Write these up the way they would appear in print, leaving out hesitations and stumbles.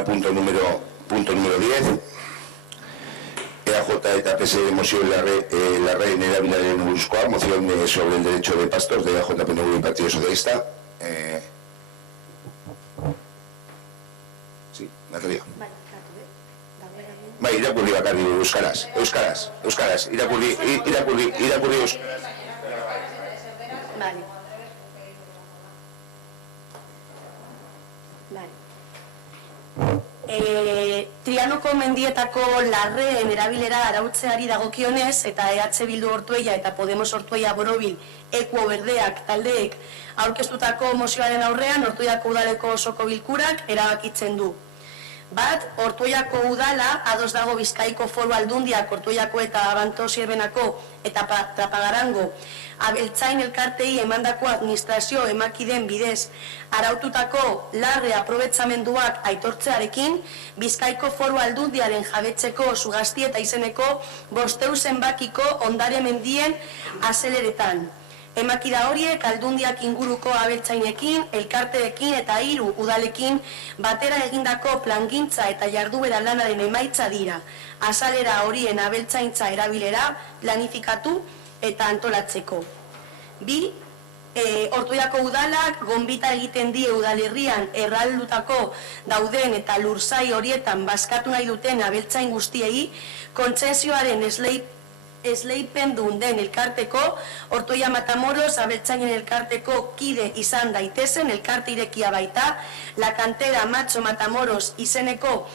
al punto número 10. EAJ eta PSE mozio larraen erabilaren buruzkoa, moción sobre el derecho de pastos de EAJ, PNV y Partido Socialista. Sí, Natalia. Bai, irakurri bakarri euskaraz, irakurri euskaraz. Vale. Trianoko mendietako larreen erabilera arautzeari dagokionez eta EH Bildu Ortuella eta Podemos Ortuella Borobil Ekuo Berdeak taldeek aurkeztutako mozioaren aurrean Ortuellako udaleko osoko bilkurak erabakitzen du. Bat, Ortuellako udala ados dago Bizkaiko Foru Aldundiak Ortuellako eta Abanto Zierbenako eta Trapagarango abeltzain elkartei emandako administrazio emakideen bidez araututako larre aprobetxamenduak aitortzearekin Bizkaiko Foru Aldundiaren jabetzeko sugasti eta izeneko 500 zenbakiko ondare mendien azeleretan. Emakida horiek aldundiak inguruko abeltzainekin, elkarteekin eta 3 udalekin batera egindako plangintza eta jarduera lanaren emaitza dira. Azalera horien abeltzaintza erabilera planifikatu eta antolatzeko. 2. Ortuellako udalak gonbita egiten die udalerrian erraldutako dauden eta lurzai horietan bazkatu nahi duten abeltzain guztiei kontzentsioaren esleipendun den elkarteko Ortuella Matamoros abeltzainen elkarteko kide izan daitezen elkarte irekia baita, La Cantera Macho Matamoros izeneko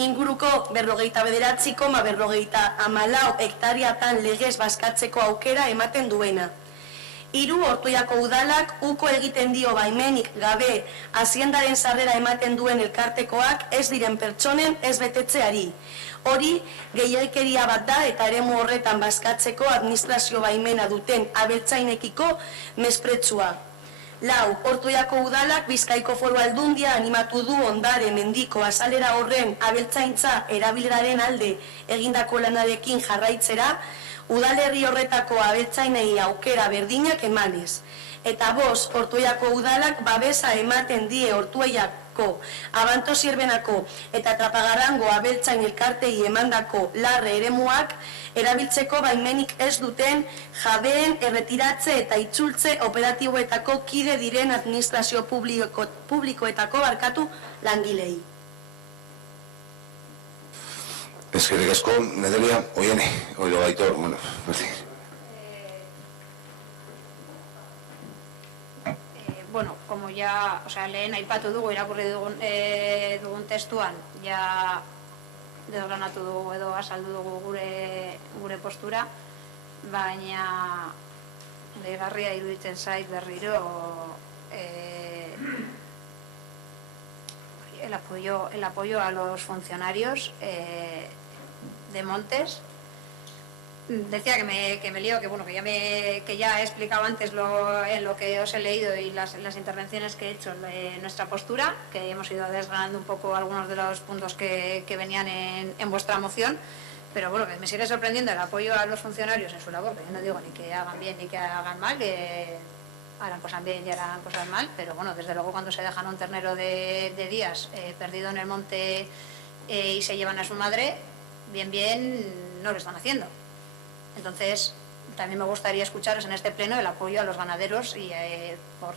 inguruko 49,44 hektariatan legez bazkatzeko aukera ematen duena. 3. Ortuellako udalak uko egiten dio baimenik gabe haziendaren sarrera ematen duen elkartekoak ez diren pertsonen ez betetzeari. Hori gehiagikeria bat da eta eremu horretan bazkatzeko administrazio baimena duten abeltzainekiko mespretsua. 4. Ortuellako udalak Bizkaiko Foru Aldundia animatu du ondare mendiko azalera horren abeltzaintza erabileraren alde egindako lanarekin jarraitzera, udalerri horretako abeltzainei aukera berdinak emanez. Eta 5. Ortuellako udalak babesa ematen die Ortuellako, Abanto Zierbenako eta Trapagarango abeltzain elkartei emandako larre eremuak erabiltzeko baimenik ez duten jabeen erretiratze eta itzultze operatiboetako kide diren administrazio publikoetako barkatu langilei. Eskerrik asko, Natalia, oiene, oilo Aitor, bueno, Bueno, como ya, lehen aipatu dugu, irakurri dugun testuan, ja desgranatu dugu edo azaldu dugu gure postura, baina deigarria iruditzen zait berriro el apoyo a los funcionarios de Montes. Decía que me lío, que ya he explicado antes en lo que os he leído y las intervenciones que he hecho nuestra postura, que hemos ido desgranando un poco algunos de los puntos que venían en vuestra moción, pero bueno, que me sigue sorprendiendo el apoyo a los funcionarios en su labor, que yo no digo ni que hagan bien ni que hagan mal, que harán cosas bien y harán cosas mal, pero bueno, desde luego cuando se dejan un ternero de días perdido en el monte y se llevan a su madre, bien no lo están haciendo. Entonces, también me gustaría escucharos en este pleno el apoyo a los ganaderos y por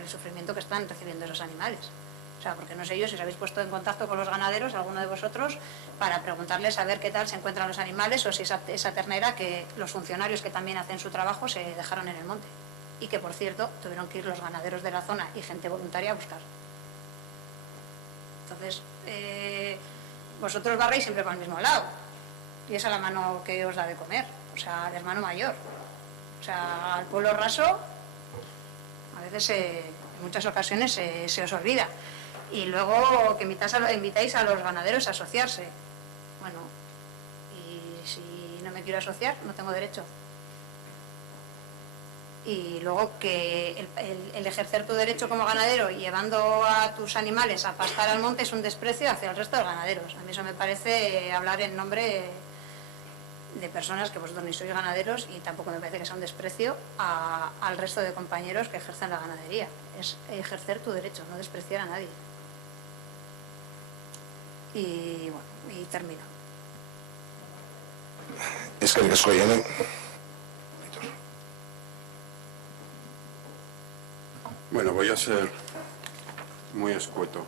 el sufrimiento que están recibiendo esos animales. O sea, porque no sé yo si os habéis puesto en contacto con los ganaderos, alguno de vosotros, para preguntarles a ver qué tal se encuentran los animales o si esa ternera que los funcionarios que también hacen su trabajo se dejaron en el monte. Y que, por cierto, tuvieron que ir los ganaderos de la zona y gente voluntaria a buscar. Entonces, vosotros barréis siempre para el mismo lado. Y esa es la mano que os da de comer, o sea, el hermano mayor. O sea, al pueblo raso, a veces, en muchas ocasiones, se os olvida. Y luego que invitáis a los ganaderos a asociarse. Bueno, y si no me quiero asociar, no tengo derecho. Y luego que el ejercer tu derecho como ganadero llevando a tus animales a pastar al monte es un desprecio hacia el resto de ganaderos. A mí eso me parece hablar en nombre de personas que vosotros ni sois ganaderos y tampoco me parece que sea un desprecio al resto de compañeros que ejercen la ganadería. Es ejercer tu derecho, no despreciar a nadie. Y bueno, y termino. Es que el casco ya no. Bueno, voy a ser muy escueto.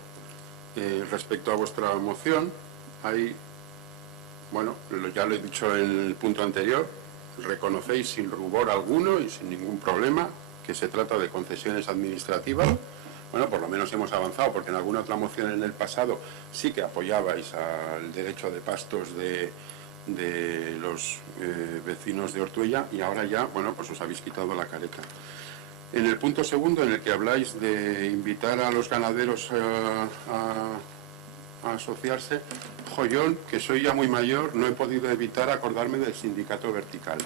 Respecto a vuestra moción, hay, bueno, ya lo he dicho en el punto anterior, reconocéis sin rubor alguno y sin ningún problema que se trata de concesiones administrativas. Bueno, por lo menos hemos avanzado, porque en alguna otra moción en el pasado sí que apoyabais al derecho de pastos de los vecinos de Ortuella, y ahora ya, bueno, pues os habéis quitado la careta. En el punto segundo, en el que habláis de invitar a los ganaderos a asociarse, yo, que soy ya muy mayor, no he podido evitar acordarme del sindicato vertical.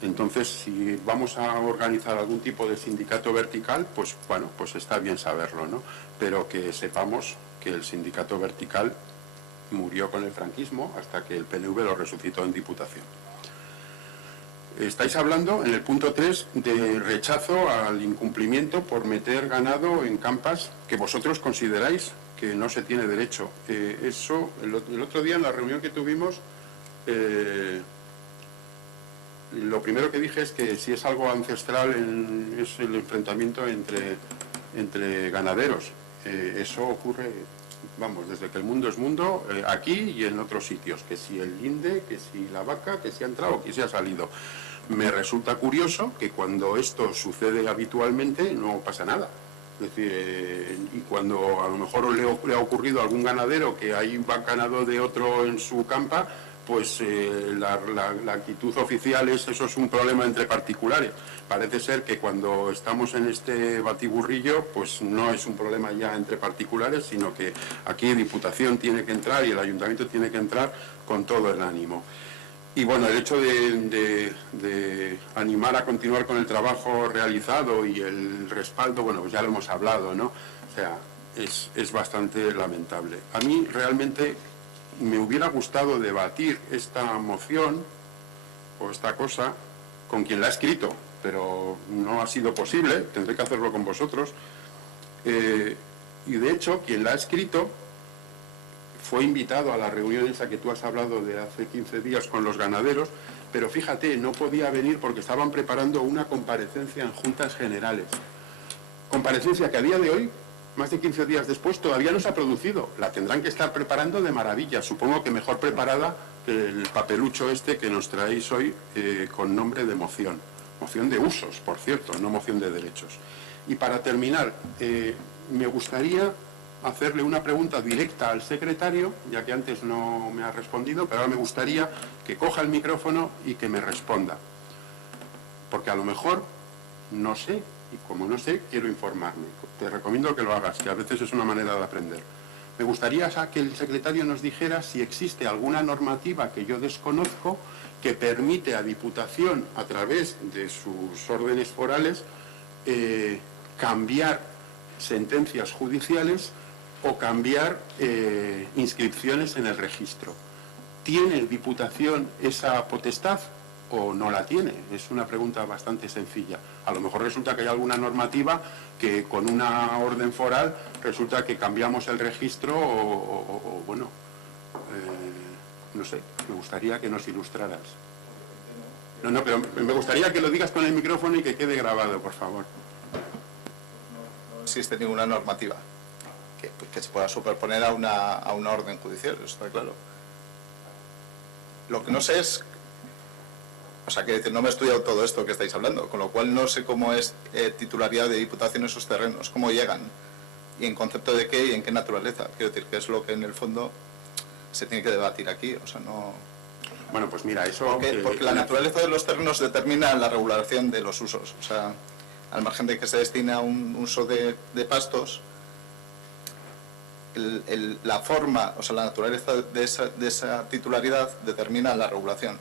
Entonces, si vamos a organizar algún tipo de sindicato vertical, pues bueno, pues está bien saberlo, ¿no? Pero que sepamos que el sindicato vertical murió con el franquismo hasta que el PNV lo resucitó en Diputación. Estáis hablando, en el punto 3, de rechazo al incumplimiento por meter ganado en campas que vosotros consideráis que no se tiene derecho. Eso, el otro día en la reunión que tuvimos, lo primero que dije es que si es algo ancestral es el enfrentamiento entre ganaderos. Eso ocurre, vamos, desde que el mundo es mundo, aquí y en otros sitios, que si el linde, que si la vaca, que si ha entrado, que si ha salido. Me resulta curioso que cuando esto sucede habitualmente no pasa nada. Es decir, y cuando a lo mejor le ha ocurrido a algún ganadero que hay ganado de otro en su campa, pues la actitud oficial es eso es un problema entre particulares. Parece ser que cuando estamos en este batiburrillo, pues no es un problema ya entre particulares, sino que aquí Diputación tiene que entrar y el Ayuntamiento tiene que entrar con todo el ánimo. Y bueno, el hecho de animar a continuar con el trabajo realizado y el respaldo, bueno, pues ya lo hemos hablado, ¿no? O sea, es bastante lamentable. A mí realmente me hubiera gustado debatir esta moción o esta cosa con quien la ha escrito, pero no ha sido posible, tendré que hacerlo con vosotros. Y de hecho, quien la ha escrito fue invitado a la reunión esa que tú has hablado de hace 15 días con los ganaderos, pero fíjate, no podía venir porque estaban preparando una comparecencia en Juntas Generales. Comparecencia que a día de hoy, más de 15 días después, todavía no se ha producido. La tendrán que estar preparando de maravilla, supongo que mejor preparada que el papelucho este que nos traéis hoy con nombre de moción. Moción de usos, por cierto, no moción de derechos. Y para terminar, me gustaría hacerle una pregunta directa al secretario, ya que antes no me ha respondido, pero ahora me gustaría que coja el micrófono y que me responda. Porque a lo mejor no sé, y como no sé, quiero informarme. Te recomiendo que lo hagas, que a veces es una manera de aprender. Me gustaría que el secretario nos dijera si existe alguna normativa que yo desconozco que permite a Diputación, a través de sus órdenes forales, cambiar sentencias judiciales o cambiar inscripciones en el registro. ¿Tiene Diputación esa potestad o no la tiene? Es una pregunta bastante sencilla. A lo mejor resulta que hay alguna normativa que con una orden foral resulta que cambiamos el registro o bueno, no sé, me gustaría que nos ilustraras. No, pero me gustaría que lo digas con el micrófono y que quede grabado, por favor. No existe ninguna normativa que se pueda superponer a una orden judicial, eso está claro. Lo que no sé es, o sea, que decir, no me he estudiado todo esto que estáis hablando, con lo cual no sé cómo es titularidad de Diputación esos terrenos, cómo llegan, y en concepto de qué y en qué naturaleza. Quiero decir, que es lo que en el fondo se tiene que debatir aquí, o sea, no... Bueno, pues mira, eso... Porque la naturaleza de los terrenos determina la regulación de los usos, o sea, al margen de que se destine a un uso de pastos, la forma, o sea, la naturaleza de esa titularidad determina la regulación.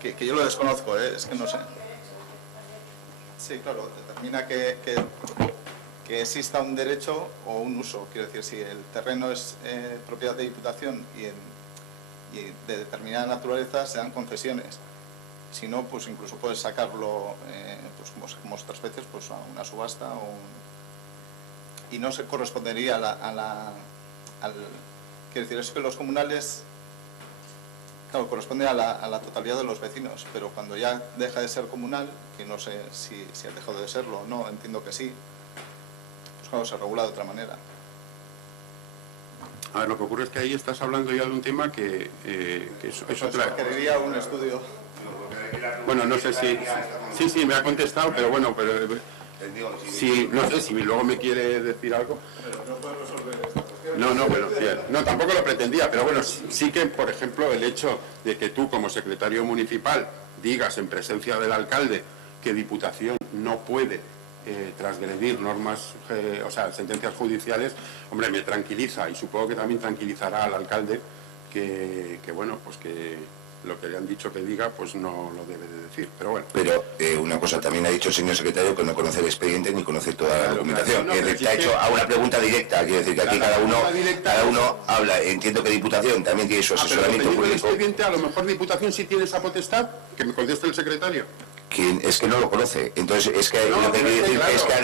Que yo lo desconozco, es que no sé. Sí, claro, determina que exista un derecho o un uso. Quiero decir, si el terreno es propiedad de Diputación y de determinada naturaleza se dan concesiones. Si no, pues incluso puedes sacarlo, pues como otras veces, pues a una subasta y no se correspondería quiero decir, es que los comunales, claro, corresponde a la totalidad de los vecinos, pero cuando ya deja de ser comunal, que no sé si ha dejado de serlo o no, entiendo que sí, pues claro, se regula de otra manera. A ver, lo que ocurre es que ahí estás hablando ya de un tema que es otra... Requeriría un estudio. Bueno, no sé si... Sí, me ha contestado, pero bueno, sí, no sé si luego me quiere decir algo. No, pero no, tampoco lo pretendía, pero bueno, sí que, por ejemplo, el hecho de que tú, como secretario municipal, digas en presencia del alcalde que Diputación no puede transgredir normas, o sea, sentencias judiciales, hombre, me tranquiliza, y supongo que también tranquilizará al alcalde que bueno, pues que lo que le han dicho que diga, pues no lo debe de decir, pero bueno. Pero una cosa, también ha dicho el señor secretario que no conoce el expediente ni conoce toda la documentación. Claro, te ha hecho a una pregunta directa, quiere decir que aquí cada uno habla. Entiendo que Diputación también tiene su asesoramiento pero público. El expediente, a lo mejor Diputación sí tiene esa potestad, que me conteste el secretario. Es que no lo conoce, entonces es que No, lo que quiere decir claro, es que ha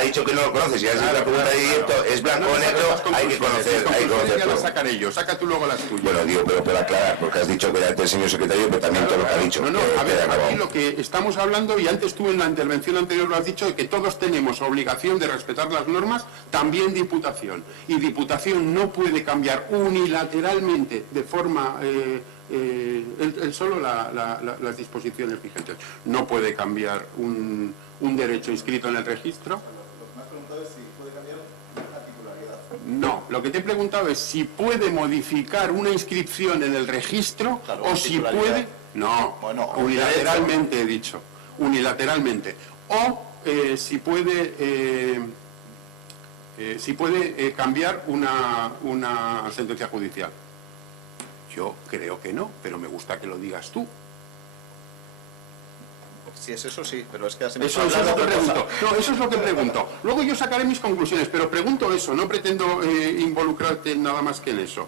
dicho que no lo conoce. Si es una pregunta de directo, es blanco o negro, hay que conocer ya las todo. sacaré yo, saca tú luego las tuyas. Bueno, digo, pero para aclarar, porque has dicho que era el señor secretario, pero también todo lo que ha dicho. No, a ver, aquí lo que estamos hablando, y antes tú en la intervención anterior lo has dicho, de que todos tenemos obligación de respetar las normas, también Diputación. Y Diputación no puede cambiar unilateralmente de forma... solo las disposiciones vigentes. No puede cambiar un derecho inscrito en el registro. Lo que me has preguntado es si puede cambiar la titularidad. No, lo que te he preguntado es si puede modificar una inscripción en el registro, claro, o si puede... No, bueno, unilateralmente he dicho, unilateralmente. O si puede cambiar una sentencia judicial. Yo creo que no, pero me gusta que lo digas tú. Si es eso, sí, pero es que así Eso es lo que pregunto. No, eso es lo que pregunto. Luego yo sacaré mis conclusiones, pero pregunto eso, no pretendo involucrarte nada más que en eso.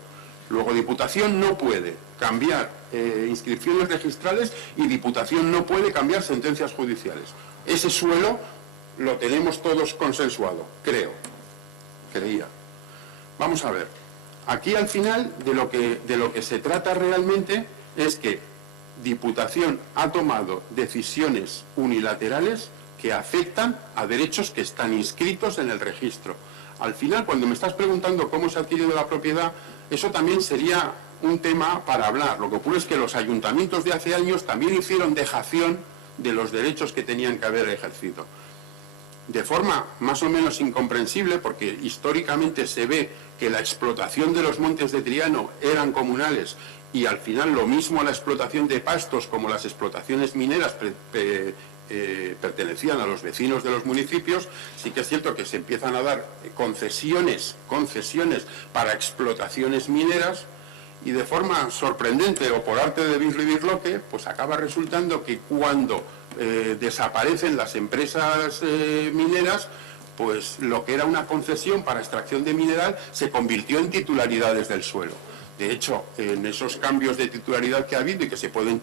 Luego Diputación no puede cambiar inscripciones registrales y Diputación no puede cambiar sentencias judiciales. Ese suelo lo tenemos todos consensuado, creía. Vamos a ver. Aquí al final de lo que se trata realmente es que Diputación ha tomado decisiones unilaterales que afectan a derechos que están inscritos en el registro. Al final, cuando me estás preguntando cómo se ha adquirido la propiedad, eso también sería un tema para hablar. Lo que ocurre es que los ayuntamientos de hace años también hicieron dejación de los derechos que tenían que haber ejercido. De forma más o menos incomprensible, porque históricamente se ve que la explotación de los montes de Triano eran comunales y al final lo mismo la explotación de pastos como las explotaciones mineras pertenecían a los vecinos de los municipios. Sí que es cierto que se empiezan a dar concesiones para explotaciones mineras y de forma sorprendente o por arte de birlibirloque, pues acaba resultando que cuando desaparecen las empresas mineras, pues lo que era una concesión para extracción de mineral se convirtió en titularidades del suelo. De hecho, en esos cambios de titularidad que ha habido y que se pueden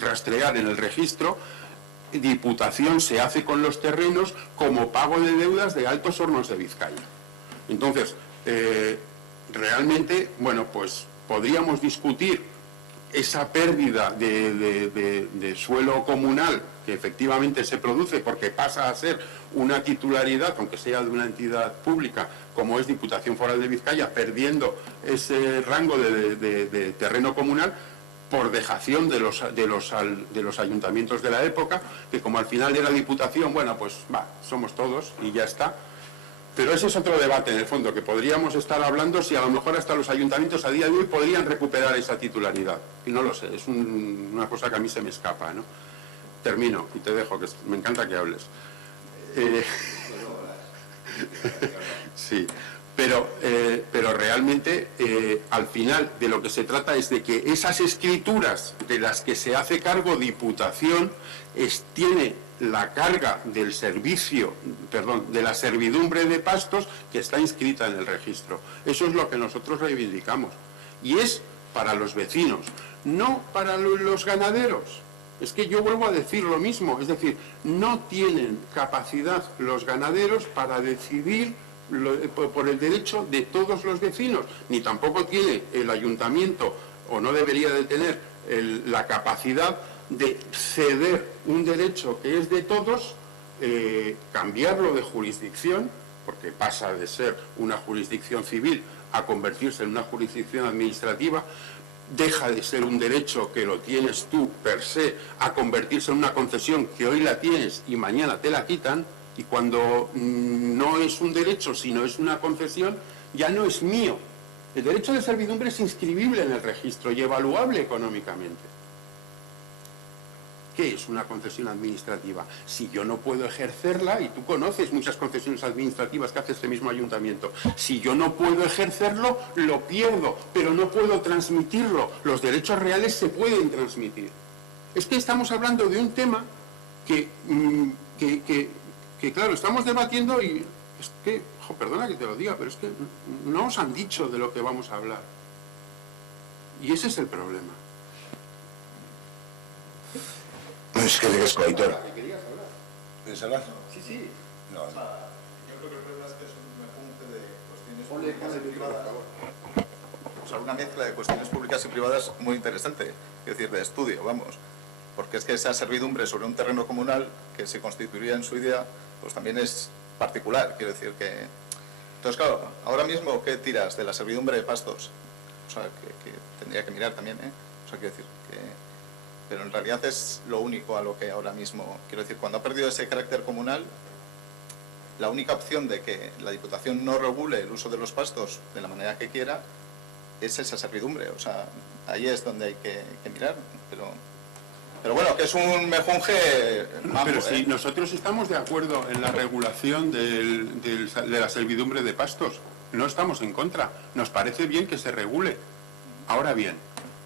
rastrear en el registro, Diputación se hace con los terrenos como pago de deudas de Altos Hornos de Vizcaya. Entonces, realmente, bueno, pues podríamos discutir esa pérdida de suelo comunal que efectivamente se produce porque pasa a ser una titularidad, aunque sea de una entidad pública, como es Diputación Foral de Vizcaya, perdiendo ese rango de terreno comunal por dejación de los ayuntamientos de la época, que como al final era Diputación, bueno, pues va, somos todos y ya está. Pero ese es otro debate, en el fondo, que podríamos estar hablando si a lo mejor hasta los ayuntamientos a día de hoy podrían recuperar esa titularidad. Y no lo sé, es una cosa que a mí se me escapa, ¿no? Termino y te dejo, que me encanta que hables. Sí, pero realmente al final de lo que se trata es de que esas escrituras de las que se hace cargo Diputación tiene la carga del servicio, perdón, de la servidumbre de pastos que está inscrita en el registro. Eso es lo que nosotros reivindicamos. Y es para los vecinos, no para los ganaderos. Es que yo vuelvo a decir lo mismo, es decir, no tienen capacidad los ganaderos para decidir por el derecho de todos los vecinos, ni tampoco tiene el ayuntamiento, o no debería de tener la capacidad de ceder un derecho que es de todos, cambiarlo de jurisdicción, porque pasa de ser una jurisdicción civil a convertirse en una jurisdicción administrativa, deja de ser un derecho que lo tienes tú per se a convertirse en una concesión que hoy la tienes y mañana te la quitan, y cuando no es un derecho sino es una concesión, ya no es mío. El derecho de servidumbre es inscribible en el registro y evaluable económicamente. ¿Qué es una concesión administrativa? Si yo no puedo ejercerla, y tú conoces muchas concesiones administrativas que hace este mismo ayuntamiento, si yo no puedo ejercerlo, lo pierdo, pero no puedo transmitirlo. Los derechos reales se pueden transmitir. Es que estamos hablando de un tema que claro, estamos debatiendo y es que, perdona que te lo diga, pero es que no os han dicho de lo que vamos a hablar. Y ese es el problema. Es que digas, Aitor. ¿Quieres hablar? Sí, sí. No, yo creo que el problema es que es un mejunje de cuestiones públicas y privadas. O sea, una mezcla de cuestiones públicas y privadas muy interesante, es decir, de estudio, vamos. Porque es que esa servidumbre sobre un terreno comunal que se constituiría en su idea, pues también es particular, quiero decir que... Entonces, claro, ahora mismo, ¿qué tiras de la servidumbre de pastos? O sea, que tendría que mirar también, ¿eh? O sea, quiero decir que... Pero en realidad es lo único a lo que ahora mismo... Quiero decir, cuando ha perdido ese carácter comunal, la única opción de que la Diputación no regule el uso de los pastos de la manera que quiera es esa servidumbre. O sea, ahí es donde hay que mirar, pero bueno, que es un mejunje majo, pero si nosotros estamos de acuerdo en la regulación de la servidumbre de pastos, no estamos en contra, nos parece bien que se regule. Ahora bien,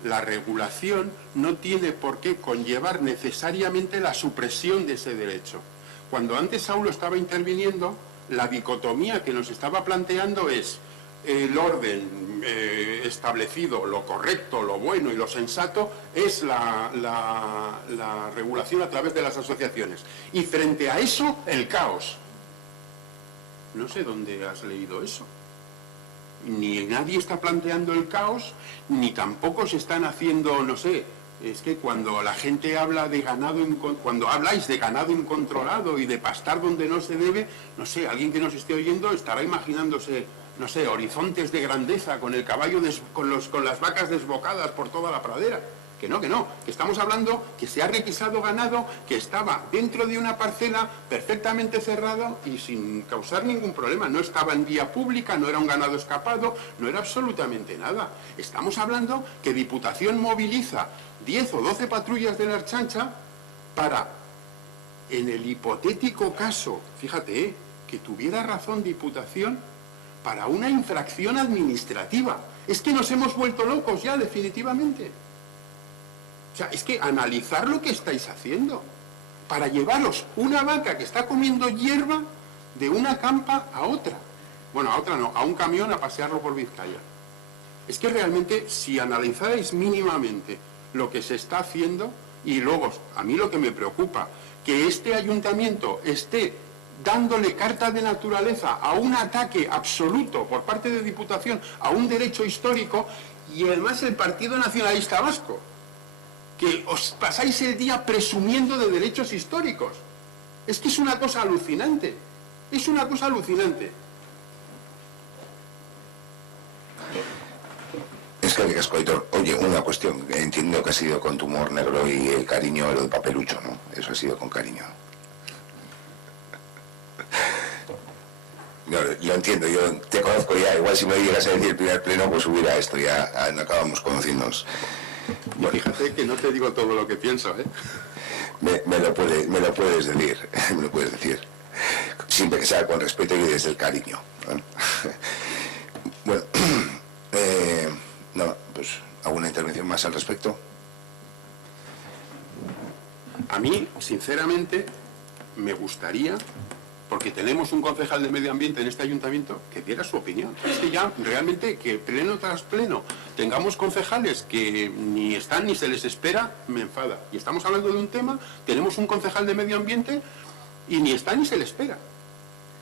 la regulación no tiene por qué conllevar necesariamente la supresión de ese derecho. Cuando antes Saulo estaba interviniendo, la dicotomía que nos estaba planteando es el orden establecido, lo correcto, lo bueno y lo sensato es la regulación a través de las asociaciones. Y frente a eso, el caos. No sé dónde has leído eso. Ni nadie está planteando el caos, ni tampoco se están haciendo, no sé, es que cuando la gente habla de ganado, cuando habláis de ganado incontrolado y de pastar donde no se debe, no sé, alguien que nos esté oyendo estará imaginándose, no sé, horizontes de grandeza con el caballo, con las vacas desbocadas por toda la pradera. Que no, que estamos hablando que se ha requisado ganado que estaba dentro de una parcela perfectamente cerrado y sin causar ningún problema. No estaba en vía pública, no era un ganado escapado, no era absolutamente nada. Estamos hablando que Diputación moviliza 10 o 12 patrullas de la Ertzaintza para, en el hipotético caso, fíjate, que tuviera razón Diputación, para una infracción administrativa. Es que nos hemos vuelto locos ya, definitivamente. O sea, es que analizar lo que estáis haciendo para llevaros una vaca que está comiendo hierba de una campa a otra. Bueno, a otra no, a un camión a pasearlo por Vizcaya. Es que realmente, si analizáis mínimamente lo que se está haciendo, y luego, a mí lo que me preocupa, que este ayuntamiento esté dándole carta de naturaleza a un ataque absoluto por parte de Diputación a un derecho histórico, y además el Partido Nacionalista Vasco, que os pasáis el día presumiendo de derechos históricos. Es que es una cosa alucinante. Es una cosa alucinante. Es que digas, Aitor, oye, una cuestión. Entiendo que ha sido con tu humor negro y el cariño, lo de papelucho, ¿no? Eso ha sido con cariño. No, yo entiendo, yo te conozco ya. Igual si me llegas a decir el primer pleno, pues hubiera esto, ya acabamos conociéndonos. Bueno, fíjate que no te digo todo lo que pienso, ¿eh? Me lo puedes decir, me lo puedes decir. Siempre que sea con respeto y desde el cariño, ¿no? Bueno, no, pues, ¿alguna intervención más al respecto? A mí, sinceramente, me gustaría porque tenemos un concejal de medio ambiente en este ayuntamiento que diera su opinión. Es que ya realmente que pleno tras pleno tengamos concejales que ni están ni se les espera, me enfada. Y estamos hablando de un tema, tenemos un concejal de medio ambiente y ni está ni se le espera.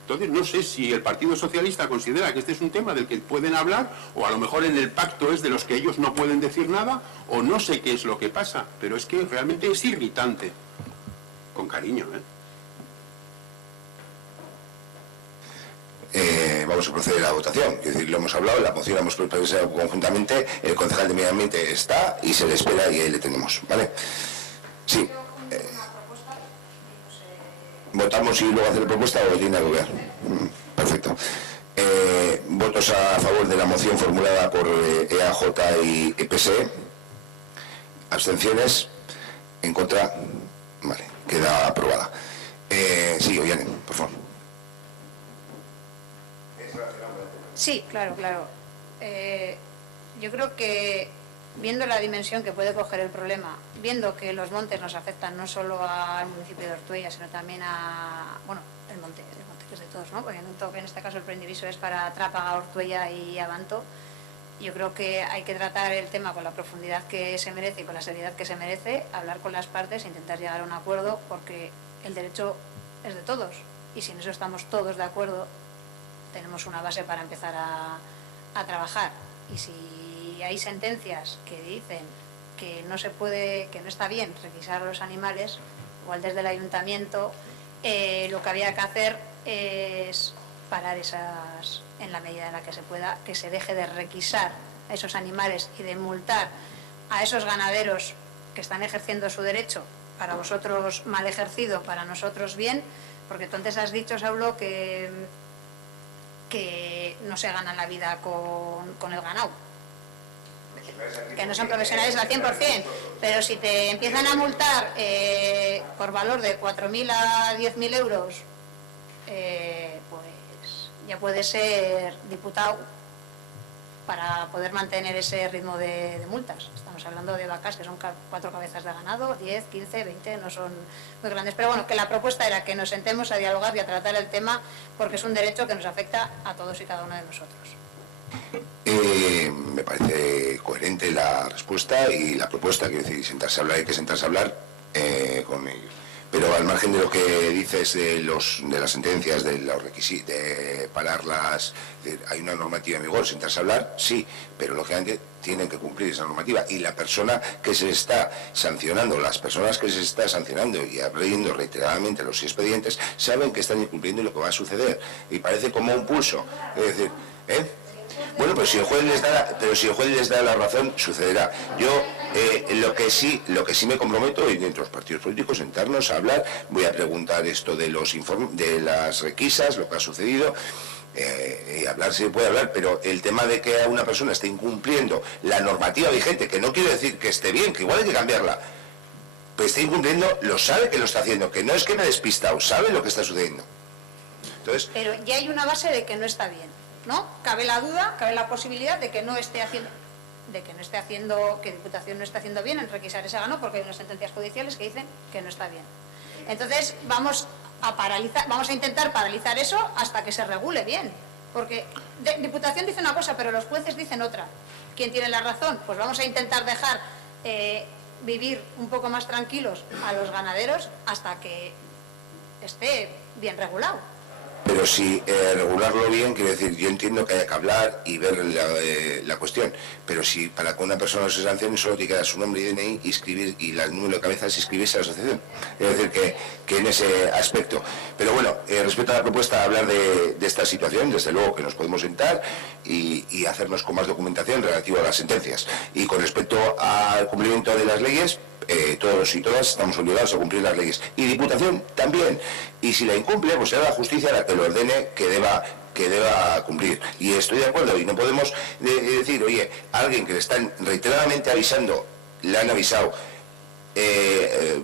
Entonces no sé si el Partido Socialista considera que este es un tema del que pueden hablar, o a lo mejor en el pacto es de los que ellos no pueden decir nada, o no sé qué es lo que pasa, pero es que realmente es irritante. Con cariño, Vamos a proceder a la votación. Es decir, lo hemos hablado, la moción la hemos propuesto conjuntamente, el concejal de medio ambiente está y se le espera y ahí le tenemos, ¿vale? Sí. ¿Votamos y luego hacer la propuesta o tiene algo que ver? Perfecto. ¿Votos a favor de la moción formulada por EAJ y EPSE? ¿Abstenciones? ¿En contra? Vale, queda aprobada. Sí, Ollane, por favor. Sí, claro. Yo creo que viendo la dimensión que puede coger el problema, viendo que los montes nos afectan no solo al municipio de Ortuella, sino también a, bueno, el monte que es de todos, ¿no? Porque en este caso el Preendiviso es para Trápaga, Ortuella y Abanto. Yo creo que hay que tratar el tema con la profundidad que se merece y con la seriedad que se merece, hablar con las partes e intentar llegar a un acuerdo, porque el derecho es de todos y si en eso estamos todos de acuerdo, tenemos una base para empezar a trabajar. Y si hay sentencias que dicen que no se puede, que no está bien requisar a los animales, igual desde el ayuntamiento lo que había que hacer es parar esas, en la medida en la que se pueda, que se deje de requisar a esos animales y de multar a esos ganaderos que están ejerciendo su derecho, para vosotros mal ejercido, para nosotros bien, porque tú antes has dicho, Saulo, que no se ganan la vida con el ganado, que no son profesionales al 100%, pero si te empiezan a multar por valor de 4.000 a 10.000 euros, pues ya puedes ser diputado para poder mantener ese ritmo de multas. Estamos hablando de vacas que son 4 cabezas de ganado, 10, 15, 20, no son muy grandes. Pero bueno, que la propuesta era que nos sentemos a dialogar y a tratar el tema, porque es un derecho que nos afecta a todos y cada uno de nosotros. Me parece coherente la respuesta y la propuesta, quiero decir, sentarse a hablar, hay que sentarse a hablar con ellos. Pero al margen de lo que dices de las sentencias, de los requisitos, de pararlas, hay una normativa en vigor, sentarse a hablar, sí, pero lógicamente tienen que cumplir esa normativa. Y la persona que se está sancionando, las personas que se está sancionando y abriendo reiteradamente los expedientes, saben que están incumpliendo lo que va a suceder. Y parece como un pulso. Es decir, bueno, pero si el juez les da la razón, sucederá. Yo lo que sí me comprometo, y dentro de los partidos políticos, sentarnos a hablar, voy a preguntar esto de los informes, de las requisas, lo que ha sucedido, y hablar se puede hablar, pero el tema de que una persona esté incumpliendo la normativa vigente, que no quiero decir que esté bien, que igual hay que cambiarla, pues está incumpliendo, lo sabe que lo está haciendo, que no es que me he despistado, sabe lo que está sucediendo. Entonces, pero ya hay una base de que no está bien, ¿no? Cabe la duda, cabe la posibilidad de que no esté haciendo, que Diputación no esté haciendo bien en requisar ese ganado, porque hay unas sentencias judiciales que dicen que no está bien. Entonces vamos a intentar paralizar eso hasta que se regule bien, porque Diputación dice una cosa, pero los jueces dicen otra. ¿Quién tiene la razón? Pues vamos a intentar dejar vivir un poco más tranquilos a los ganaderos hasta que esté bien regulado. pero si regularlo bien, quiero decir, yo entiendo que haya que hablar y ver la cuestión, pero si para que una persona se sancione solo tiene que dar su nombre y DNI y escribir, y el número de cabezas y inscribirse a la asociación. Es decir, que en ese aspecto. Pero bueno, respecto a la propuesta, hablar de esta situación, desde luego que nos podemos sentar y hacernos con más documentación relativa a las sentencias. Y con respecto al cumplimiento de las leyes, todos y todas estamos obligados a cumplir las leyes. Y Diputación también. Y si la incumple, pues será la justicia la que lo ordene que deba cumplir. Y estoy de acuerdo, y no podemos decir, oye, a alguien que le están reiteradamente avisando, le han avisado,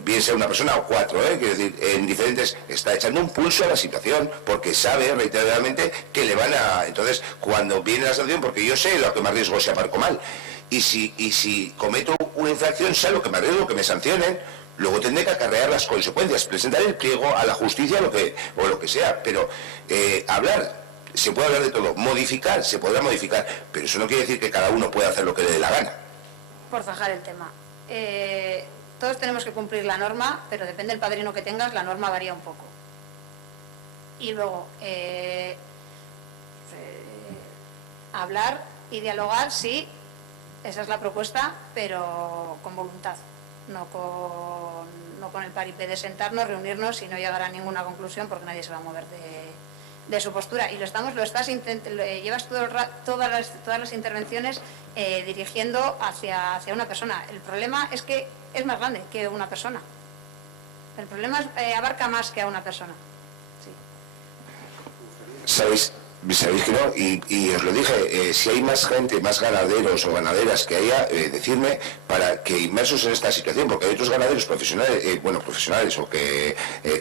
bien sea una persona o 4, quiero decir, en diferentes, está echando un pulso a la situación, porque sabe reiteradamente que le van a... Entonces, cuando viene la sanción, porque yo sé lo que me arriesgo si aparco mal, y si cometo una infracción, sé lo que me arriesgo, que me sancionen, luego tendré que acarrear las consecuencias, presentar el pliego a la justicia o lo que sea, pero hablar, se puede hablar de todo, modificar, se podrá modificar, pero eso no quiere decir que cada uno pueda hacer lo que le dé la gana. Por zajar el tema. Todos tenemos que cumplir la norma, pero depende del padrino que tengas, la norma varía un poco. Y luego, hablar y dialogar, sí, esa es la propuesta, pero con voluntad, no con el paripé de sentarnos, reunirnos y no llegar a ninguna conclusión porque nadie se va a mover de su postura. Y llevas todas las intervenciones dirigiendo hacia una persona. El problema es que es más grande que una persona. El problema abarca más que a una persona. Sí. ¿Sabéis que no? Y os lo dije, si hay más gente, más ganaderos o ganaderas que haya, decidme, para que inmersos en esta situación, porque hay otros ganaderos profesionales, profesionales o que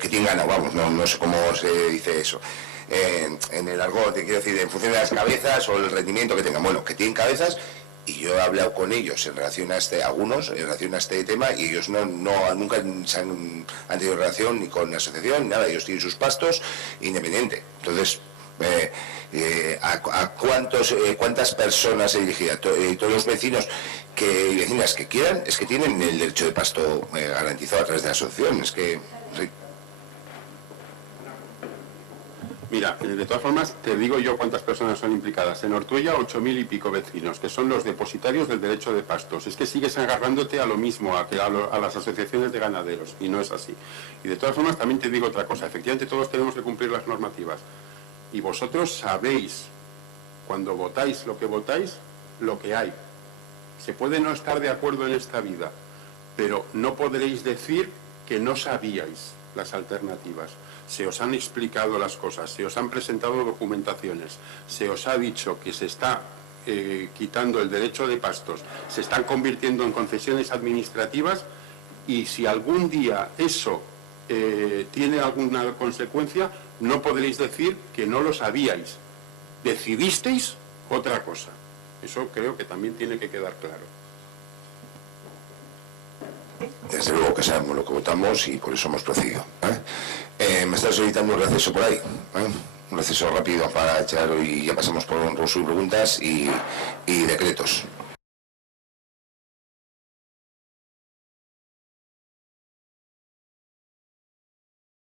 tienen ganado, vamos, no sé cómo se dice eso. En el argot, te quiero decir, en función de las cabezas o el rendimiento que tengan, bueno, que tienen cabezas, y yo he hablado con ellos en relación a algunos en relación a este tema, y ellos nunca han tenido relación ni con la asociación, ni nada, ellos tienen sus pastos independiente. Entonces, ¿cuántas personas se dirigirá? Todos los vecinos y vecinas que quieran, es que tienen el derecho de pasto garantizado a través de la asociación, es que... Sí. Mira, de todas formas, te digo yo cuántas personas son implicadas. En Ortuella, 8.000 y pico vecinos, que son los depositarios del derecho de pastos. Es que sigues agarrándote a lo mismo, a las asociaciones de ganaderos, y no es así. Y de todas formas, también te digo otra cosa. Efectivamente, todos tenemos que cumplir las normativas. Y vosotros sabéis, cuando votáis, lo que hay. Se puede no estar de acuerdo en esta vida, pero no podréis decir que no sabíais las alternativas. Se os han explicado las cosas, se os han presentado documentaciones, se os ha dicho que se está quitando el derecho de pastos, se están convirtiendo en concesiones administrativas, y si algún día eso tiene alguna consecuencia, no podréis decir que no lo sabíais. Decidisteis otra cosa. Eso creo que también tiene que quedar claro. Desde luego que sabemos lo que votamos y por eso hemos procedido. Me está solicitando un receso por ahí. Un receso rápido para echar, y ya pasamos por sus preguntas y decretos.